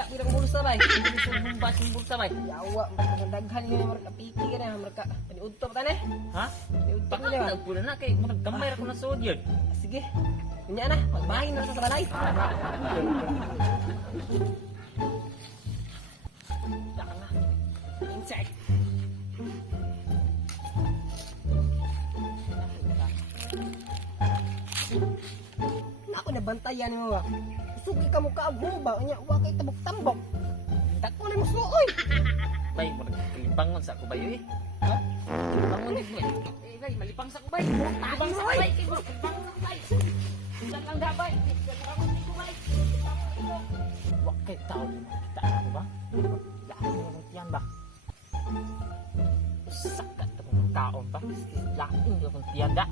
Isa pirang bulsa bay. Bumbas yung bulsa bay. Yawa, magdaghan yun yung kapiti ka na. Marka, paniudtop ta na eh. Ha? Paniudtop Baka nila ba? nagpula na kay gamay ra ko na suod yun. Sige, kanya na. Magbahin na sa balay. Saka na. Insect. Ako nabantayan mo ba? Sugi ka mo kaagbo ba? Kanya, huwag kay tabok-tambok. Dako na mo suoy. Bay, malipangon sa ako bay eh. Ha? Malipangon din bay. Eh bay, malipang sa ako bay. Malipang sa ako bay. Malipangon sa ako bay. Diyan lang da bay. Malipangon din ko bay. Wak kay tao din kita ako ba? Lahat mo ng tiyan ba? Sakat akong kaon ba? Lahat mo ng tiyan da.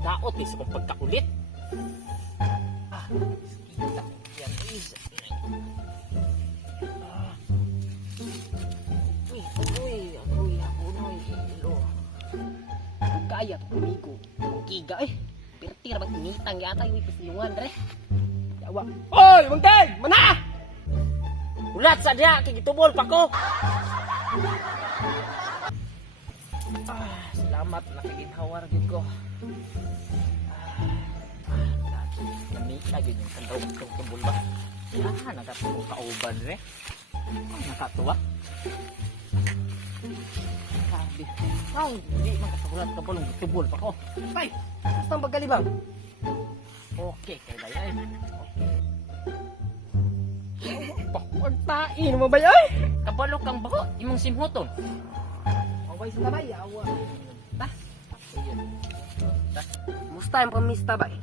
Daot is akong pagkaulit. Ah, kita ko tiyan is. Kaya to amigo. Kiga eh. Pertira bang initang yata yung ipasilungan re. Yawa. Hoy, Mangkay! Mana! Ulat sa diya, kigitubol pa ko. Salamat nakaginhawar gid ko. Namita gid yung kandaw itong tubol ba? Nakatubol kauban re. Nakatuwa. Sabi, hindi makakagulat ka pala tubol pa ko. Bay, basta ang pagkalibang. Okay, kaya daya eh. Pagtain mo ba yan? Kabalo kang bako, imong simhoton. Okay sa tabay, yawa. Ta, Ayun. musta yung pamista ba eh?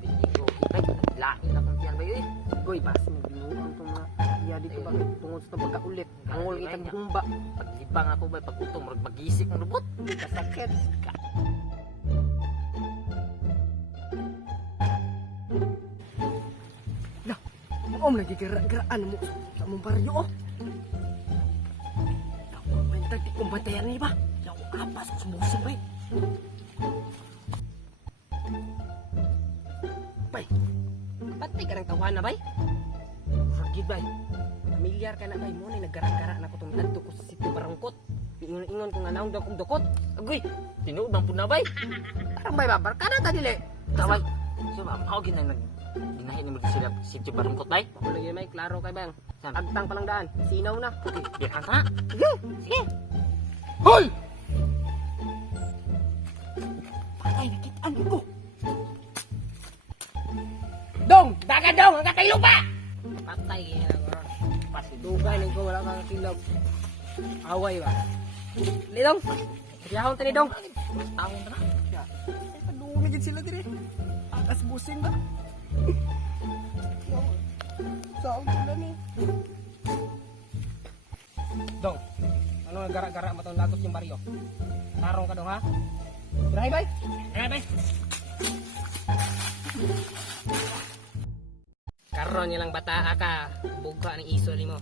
Pinigo, bay, lain na kung tiyan ba yun eh. Goy, bas mo binuang itong mga iya dito ba tungod sa pagkaulit. Angol kitang bumba. Paglibang ako ba, pag utong, mag-isik ng lubot. Hindi ka sakit. Lah, maom lagi geraan mo sa mong baryo oh. May tagdi kong bantayan niya ba? Yaw, kapas ko sumusin ba eh. Bay, patay ka ng tawa na bay? Forgive bay. Familiar ka na bay mo na naggarang-gara na ko itong tagto ko sa sitio Barangkot. Ingon-ingon ko nga naong daw kong dukot. Agoy, tinuod ng puna bay. Parang bay babar ka na ta dili. Tawag. So, mao ginang ginahin mo sila sitio Barangkot bay. Ako lagi may klaro kay bang. Saan? Agtang palang daan. Sinaw na. Okay, biarkan ka na. Sige. Sige. Hoy! Patay, nakitaan ko. Dong! Daga dong! Ang katay lupa! Patay yan ako. Pasidugay nang ko wala kang kilog. Away ba? Lidong! Kayahon tani dong! Tawon ka na. Ay, padumigin sila dire. Atas busin ba? Saan sila ni? Dong! Ano nga gara-gara matang lagos yung baryo? Tarong ka dong ha? Birahay bay! Kaya bay. Karon nilang bataa ka, buka ng iso mo.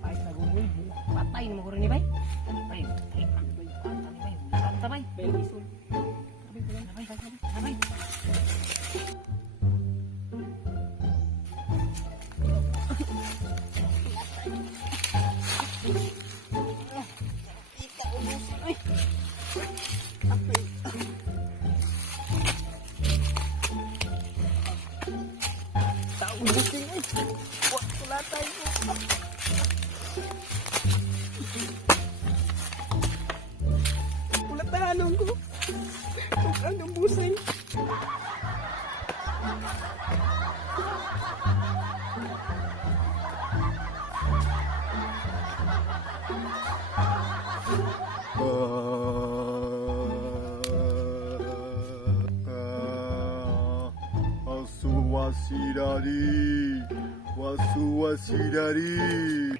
Ay, nagumul, patay mo ko rin ni bay. Bay, bay, bay, bay. Kanta bay. Bay, iso. Bay, bay, bay. Taong busing eh. Wala tayo po. Ulat na anong ko. Anong busing. Wasilari, wasilari,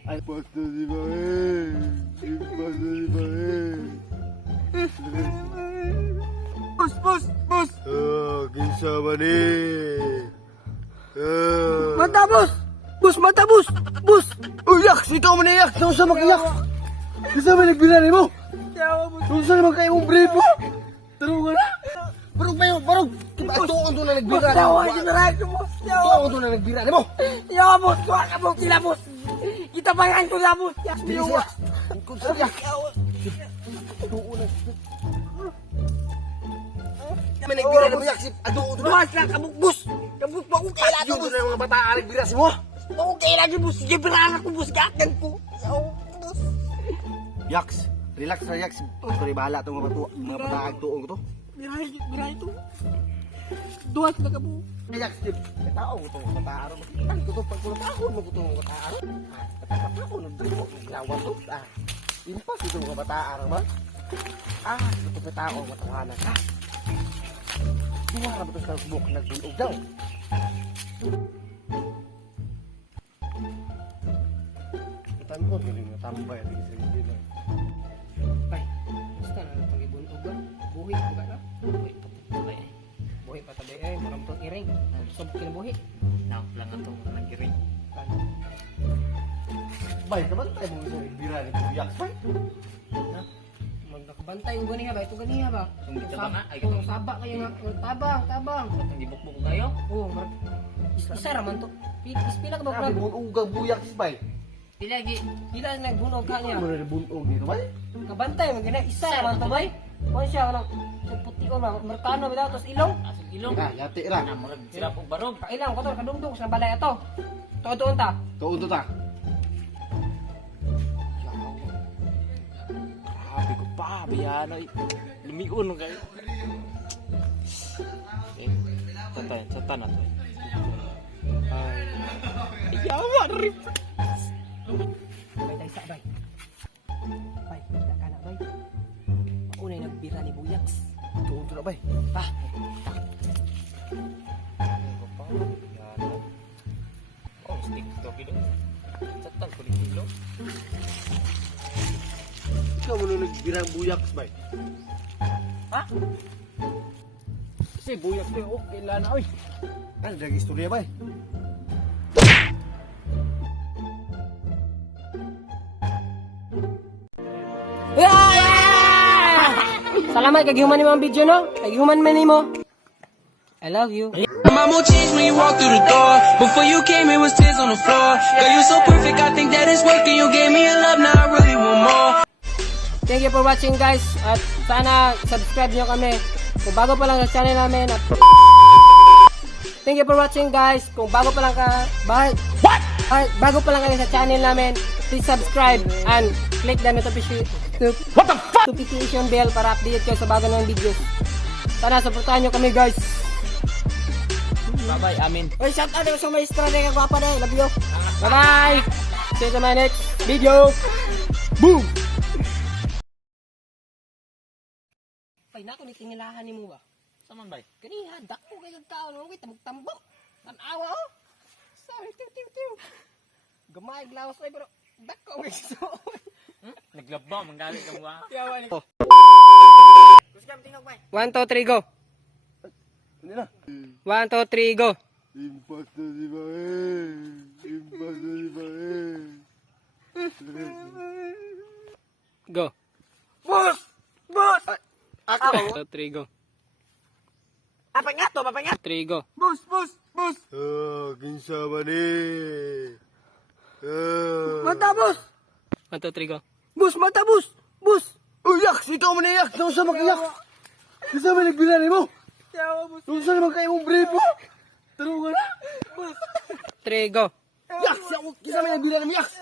pasta di bae, pasta di bae. Bus. Kinsa ba ni? Mata bus! Bus, mata bus! Bus! Uyak, sitaw man iyak, sa usa mag-iyak. Kinsa ba nagbilari mo? Yawa, boss. Unsa naman kayo mong briefo? Tarungan na. Barog ba yun? Barog! Tuon to na nagbira. Yawa, ginarahan ko, boss. Yawa, Tuon to na nagbira. Ano mo? yawa, boss. Kuha ka, boss. Sila, boss. Itabangan ko na, boss. Dili siya. Kung siya. Tuon na. May nagbira na buyak. Aduo to na. Luwas lang, kabuk, boss. Kabuk, maukay lang, Yun boss. to na yung mga bata nagbira si mo. Maukay lagi, boss. Sige, birahan ako, boss. Gagan ko. Yawa, boss. Yaks. Relax na Yaks. Sorry, bahala itong mga bata tuon ko to. Birahan ito. Duwas na ka, boss. Yaks, may tao ko itong bata araw. Makikita ko to. Pag kulapahon mo ko itong bata araw. Ako, nagdito ko. Ginawa to. Impas ito mga bata araw ba? Ito may tao. Matawanan ka. Iwan ka ba ito sa subok nagbulog daw? Itan ko, galing na tambay. Bay, basta na lang pag-ibunog ba? Buhi ko ba na? Buhi pa tabi eh, marang tong iring. Sob kinabuhi. Naok lang itong naggiring. Bay, kaman tayo mo isa bira ni Buyak, bay? Magkabantay ko ganiha ba? Ito ganiha ba? Kung dito ba nga? Ay, Kung saba kayo nga. Tabang. Itong gibukbuk kayo? Oo, isa raman to. Pila ka ba, Grabe, bro? bunugang Buyak, bay. Pilagi. Pila na nagbunog ka niya. Ano na bunog dito, bay? Kabantay mo gina isa raman to, bay. Kuan siya kanang puti ko ba? Merkano ba daw tos ilong? Asong ilong. Yati ra. Na murag sirap og barog. Ilang ko to kadungdong sa balay ato. Tuon ta. Tuon to ta. Grabe ko pa, biyano. Lumigon kayo. Satan na to. Yawa, rip. Bay tay sa bay. Bay, kita ka na bay. Unay nagbira ni Buyaks. Tuon to na, bay. Pa, Oh, stick to kido. Satan ko ni kilo. Ikaw mo nung nagbirang Buyak, bay. ha? Si buyak ko, okay lang na. Oy. Ano, drag istorya, bay? Salamat kay human nimo ang video no. Kay human man nimo. I love you. My mood changed when you walked through the door. Before you came, it was tears on the floor. Girl, you so perfect, I think that it's working. You gave me a love, now I really want more. Thank you for watching guys. At sana subscribe nyo kami. Kung bago pa lang sa channel namin. At thank you for watching guys. Kung bago pa lang bago pa lang kayo sa channel namin, please subscribe and click the notification bell para update kayo sa bago ng videos. Sana supportahan nyo kami guys. Bye-bye, amin. Oy, shout out sa maestra na kagwapa na. Love you. Bye-bye. See you to my next video. Boom! Pay na ko ni tingilahan ni mo ba? Saman bay. Kaniha, dako kayo tao no, kita magtambok. Tanawa oh. Sorry, tiw. Gamay glawas ay pero dako kay so. Naglaba, manggalit ka mo ha. Yawa ni. Gusto tingog bay. 1 2 3 go. Hindi na. 1 2 3 go. Impas na si Bae. Impas na si Bae. Go. Boss! Ako? 1 2 3 go. Papangat to, 3 go. Boss! Kinsa ba ni? Mata boss. 1 2 3 go. Boss, mata boss. Boss. Oh, Yaks! Ikaw man na Yaks! Nung sa mag-Yaks! Kinsa ba nagbilari mo? Yawa boss. Nung sa naman kayo mong briefo? Tarungan na! 3 go. Yaks! Kinsa ba nagbilari mo Yaks?